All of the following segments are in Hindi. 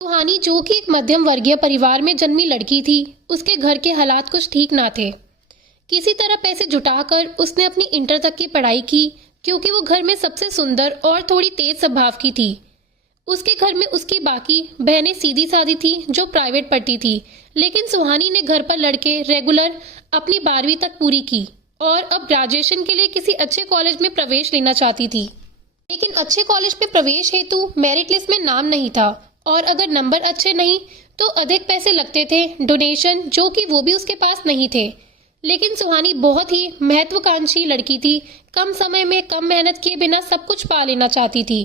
सुहानी, जो कि एक मध्यम वर्गीय परिवार में जन्मी लड़की थी, उसके घर के हालात कुछ ठीक ना थे। किसी तरह पैसे जुटाकर उसने अपनी इंटर तक की पढ़ाई की, क्योंकि वो घर में सबसे सुंदर और थोड़ी तेज स्वभाव की थी। उसके घर में उसकी बाकी बहनें सीधी सादी थी, जो प्राइवेट पढ़ती थी, लेकिन सुहानी ने घर पर लड़के रेगुलर अपनी 12वीं तक पूरी की और अब ग्रेजुएशन के लिए किसी अच्छे कॉलेज में प्रवेश लेना चाहती थी। लेकिन अच्छे कॉलेज में प्रवेश हेतु मेरिट लिस्ट में नाम नहीं था, और अगर नंबर अच्छे नहीं तो अधिक पैसे लगते थे, डोनेशन, जो कि वो भी उसके पास नहीं थे। लेकिन सुहानी बहुत ही महत्वाकांक्षी लड़की थी, कम समय में कम मेहनत किए बिना सब कुछ पा लेना चाहती थी,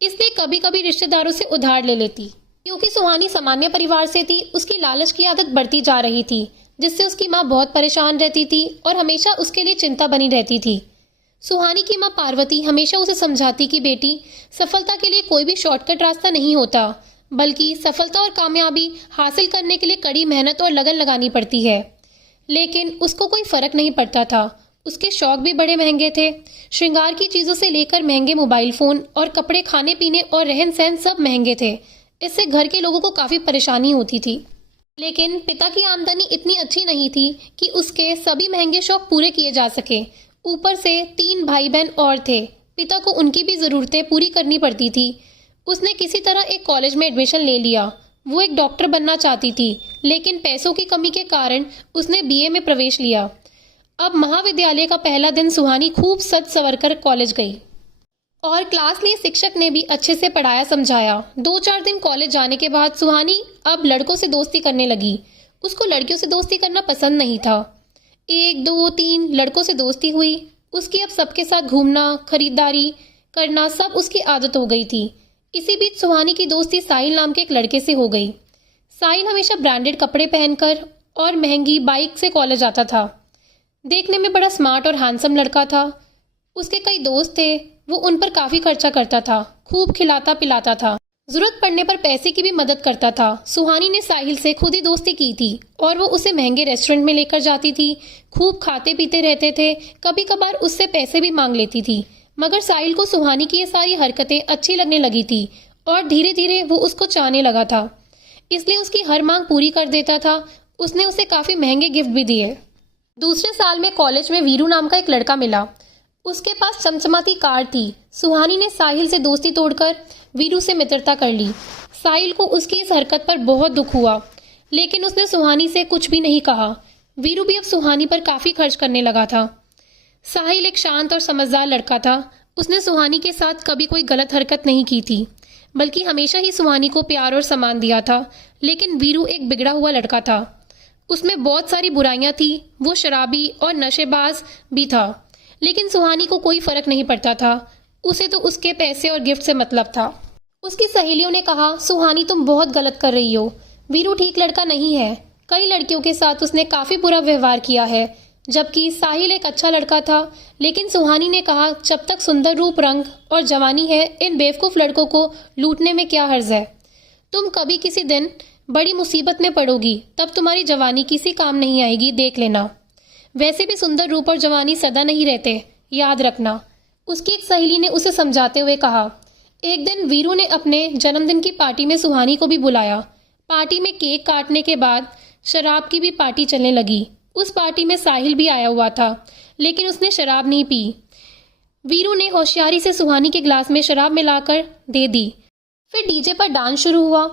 इसलिए कभी कभी रिश्तेदारों से उधार ले लेती। क्योंकि सुहानी सामान्य परिवार से थी, उसकी लालच की आदत बढ़ती जा रही थी, जिससे उसकी माँ बहुत परेशान रहती थी और हमेशा उसके लिए चिंता बनी रहती थी। सुहानी की माँ पार्वती हमेशा उसे समझाती कि बेटी, सफलता के लिए कोई भी शॉर्टकट रास्ता नहीं होता, बल्कि सफलता और कामयाबी हासिल करने के लिए कड़ी मेहनत और लगन लगानी पड़ती है। लेकिन उसको कोई फर्क नहीं पड़ता था। उसके शौक भी बड़े महंगे थे। श्रृंगार की चीजों से लेकर महंगे मोबाइल फोन और कपड़े, खाने पीने और रहन सहन सब महंगे थे। इससे घर के लोगों को काफी परेशानी होती थी। लेकिन पिता की आमदनी इतनी अच्छी नहीं थी कि उसके सभी महंगे शौक पूरे किए जा सके। ऊपर से 3 भाई बहन और थे। पिता को उनकी भी जरूरतें पूरी करनी पड़ती थी। उसने किसी तरह एक कॉलेज में एडमिशन ले लिया। वो एक डॉक्टर बनना चाहती थी, लेकिन पैसों की कमी के कारण उसने बीए में प्रवेश लिया। अब महाविद्यालय का पहला दिन सुहानी खूब सज संवर कर कॉलेज गई और क्लास लिए शिक्षक ने भी अच्छे से पढ़ाया समझाया। 2-4 दिन कॉलेज जाने के बाद सुहानी अब लड़कों से दोस्ती करने लगी। उसको लड़कियों से दोस्ती करना पसंद नहीं था। 1, 2, 3 लड़कों से दोस्ती हुई। उसकी अब सबके साथ घूमना, खरीदारी करना सब उसकी आदत हो गई थी। इसी बीच सुहानी की दोस्ती साहिल नाम के एक लड़के से हो गई। साहिल हमेशा ब्रांडेड कपड़े पहनकर और महंगी बाइक से कॉलेज आता था। देखने में बड़ा स्मार्ट और हैंडसम लड़का था। उसके कई दोस्त थे। वो उन पर काफी खर्चा करता था, खूब खिलाता पिलाता था, जरूरत पड़ने पर पैसे की भी मदद करता था। सुहानी ने साहिल से खुद ही दोस्ती की थी और वो उसे महंगे रेस्टोरेंट में लेकर जाती थी। खूब खाते पीते रहते थे। कभी कभार उससे पैसे भी मांग लेती थी। मगर साहिल को सुहानी की ये सारी हरकतें अच्छी लगने लगी थी और धीरे धीरे वो उसको चाहने लगा था, इसलिए उसकी हर मांग पूरी कर देता था। उसने उसे काफी महंगे गिफ्ट भी दिए। दूसरे साल में कॉलेज में वीरू नाम का एक लड़का मिला। उसके पास चमचमाती कार थी। सुहानी ने साहिल से दोस्ती तोड़कर वीरू से मित्रता कर ली। साहिल को उसकी इस हरकत पर बहुत दुख हुआ, लेकिन उसने सुहानी से कुछ भी नहीं कहा। वीरू भी अब सुहानी पर काफी खर्च करने लगा था। साहिल एक शांत और समझदार लड़का था। उसने सुहानी के साथ कभी कोई गलत हरकत नहीं की थी, बल्कि हमेशा ही सुहानी को प्यार और सम्मान दिया था। लेकिन वीरू एक बिगड़ा हुआ लड़का था। उसमें बहुत सारी बुराइयां थी। वो शराबी और नशेबाज भी था, लेकिन सुहानी को कोई फर्क नहीं पड़ता था। उसे तो उसके पैसे और गिफ्ट से मतलब था। उसकी सहेलियों ने कहा, सुहानी तुम बहुत गलत कर रही हो, वीरू ठीक लड़का नहीं है। कई लड़कियों के साथ उसने काफी बुरा व्यवहार किया है, जबकि साहिल एक अच्छा लड़का था। लेकिन सुहानी ने कहा, जब तक सुंदर रूप, रंग और जवानी है, इन बेवकूफ लड़कों को लूटने में क्या हर्ज है। तुम कभी किसी दिन बड़ी मुसीबत में पड़ोगी, तब तुम्हारी जवानी किसी काम नहीं आएगी, देख लेना। वैसे भी सुंदर रूप और जवानी सदा नहीं रहते, याद रखना। उसकी एक सहेली ने उसे समझाते हुए कहा। एक दिन वीरू ने अपने जन्मदिन की पार्टी में सुहानी को भी बुलाया। पार्टी में केक काटने के बाद शराब की भी पार्टी चलने लगी। उस पार्टी में साहिल भी आया हुआ था, लेकिन उसने शराब नहीं पी। वीरू ने होशियारी से सुहानी के ग्लास में शराब मिलाकर दे दी। फिर डीजे पर डांस शुरू हुआ।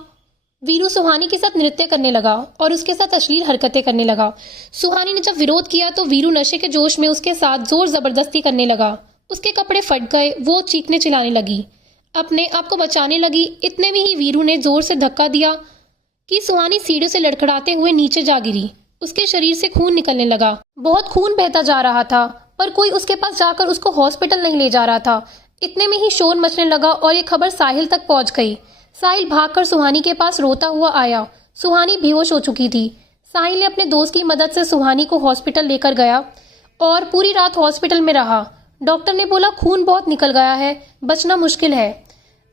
वीरू सुहानी के साथ नृत्य करने लगा और उसके साथ अश्लील हरकतें करने लगा। सुहानी ने जब विरोध किया तो वीरू नशे के जोश में उसके साथ जोर जबरदस्ती करने लगा। उसके कपड़े फट गए। वो चीखने चिल्लाने लगी, अपने आप को बचाने लगी। इतने में ही वीरू ने जोर से धक्का दिया कि सुहानी सीढ़ियों से लड़खड़ाते हुए नीचे जा गिरी। उसके शरीर से खून निकलने लगा। बहुत खून बहता जा रहा था, पर कोई उसके पास जाकर उसको हॉस्पिटल नहीं ले जा रहा था। इतने में ही शोर मचने लगा और ये खबर साहिल तक पहुंच गई। साहिल भागकर सुहानी के पास रोता हुआ आया। सुहानी बेहोश हो चुकी थी। साहिल ने अपने दोस्त की मदद से सुहानी को हॉस्पिटल लेकर गया और पूरी रात हॉस्पिटल में रहा। डॉक्टर ने बोला, खून बहुत निकल गया है, बचना मुश्किल है,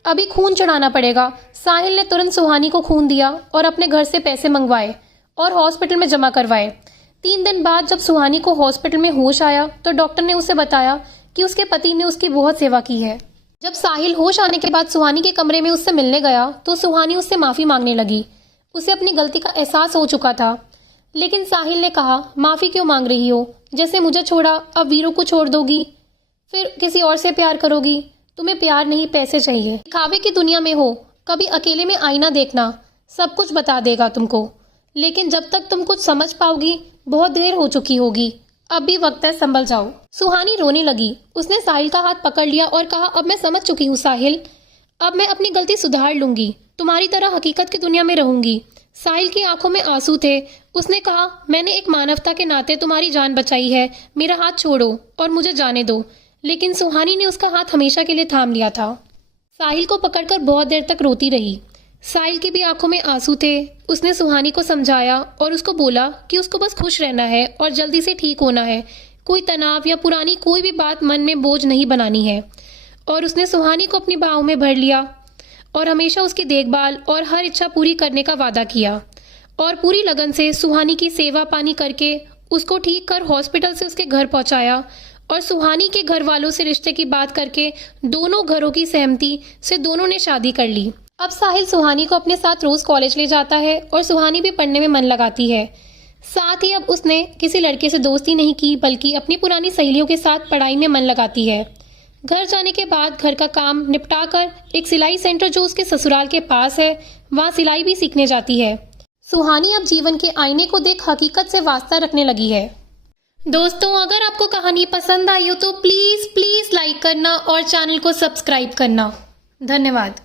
अभी खून चढ़ाना पड़ेगा। साहिल ने तुरंत सुहानी को खून दिया और अपने घर से पैसे मंगवाए और हॉस्पिटल में जमा करवाए। 3 दिन बाद जब सुहानी को हॉस्पिटल में होश आया तो डॉक्टर ने उसे बताया कि उसके पति ने उसकी बहुत सेवा की है। जब साहिल होश आने के बाद सुहानी के कमरे में उससे मिलने गया तो सुहानी उससे माफ़ी मांगने लगी। उसे अपनी गलती का एहसास हो चुका था, लेकिन साहिल ने कहा, माफ़ी क्यों मांग रही हो? जैसे मुझे छोड़ा अब वीरू को छोड़ दोगी, फिर किसी और से प्यार करोगी। तुम्हें प्यार नहीं पैसे चाहिए। दिखावे की दुनिया में हो, कभी अकेले में आईना देखना, सब कुछ बता देगा तुमको। लेकिन जब तक तुम कुछ समझ पाओगी बहुत देर हो चुकी होगी। अब भी वक्त है, संभल जाओ। सुहानी रोने लगी। उसने साहिल का हाथ पकड़ लिया और कहा, अब मैं समझ चुकी हूँ साहिल, अब मैं अपनी गलती सुधार लूंगी, तुम्हारी तरह हकीकत की दुनिया में रहूंगी। साहिल की आंखों में आंसू थे। उसने कहा, मैंने एक मानवता के नाते तुम्हारी जान बचाई है, मेरा हाथ छोड़ो और मुझे जाने दो। लेकिन सुहानी ने उसका हाथ हमेशा के लिए थाम लिया था। साहिल को पकड़कर बहुत देर तक रोती रही। साहिल की भी आंखों में आंसू थे। उसने सुहानी को समझाया और उसको बोला कि उसको बस खुश रहना है और जल्दी से ठीक होना है। कोई तनाव या पुरानी कोई भी बात मन में बोझ नहीं बनानी है। और उसने सुहानी को अपनी बाहों में भर लिया और हमेशा उसकी देखभाल और हर इच्छा पूरी करने का वादा किया। और पूरी लगन से सुहानी की सेवा पानी करके उसको ठीक कर हॉस्पिटल से उसके घर पहुंचाया। और सुहानी के घर वालों से रिश्ते की बात करके दोनों घरों की सहमति से दोनों ने शादी कर ली। अब साहिल सुहानी को अपने साथ रोज कॉलेज ले जाता है और सुहानी भी पढ़ने में मन लगाती है। साथ ही अब उसने किसी लड़के से दोस्ती नहीं की, बल्कि अपनी पुरानी सहेलियों के साथ पढ़ाई में मन लगाती है। घर जाने के बाद घर का काम निपटाकर एक सिलाई सेंटर जो उसके ससुराल के पास है, वहाँ सिलाई भी सीखने जाती है। सुहानी अब जीवन के आईने को देख हकीकत से वास्ता रखने लगी है। दोस्तों, अगर आपको कहानी पसंद आई हो तो प्लीज़ लाइक करना और चैनल को सब्सक्राइब करना। धन्यवाद।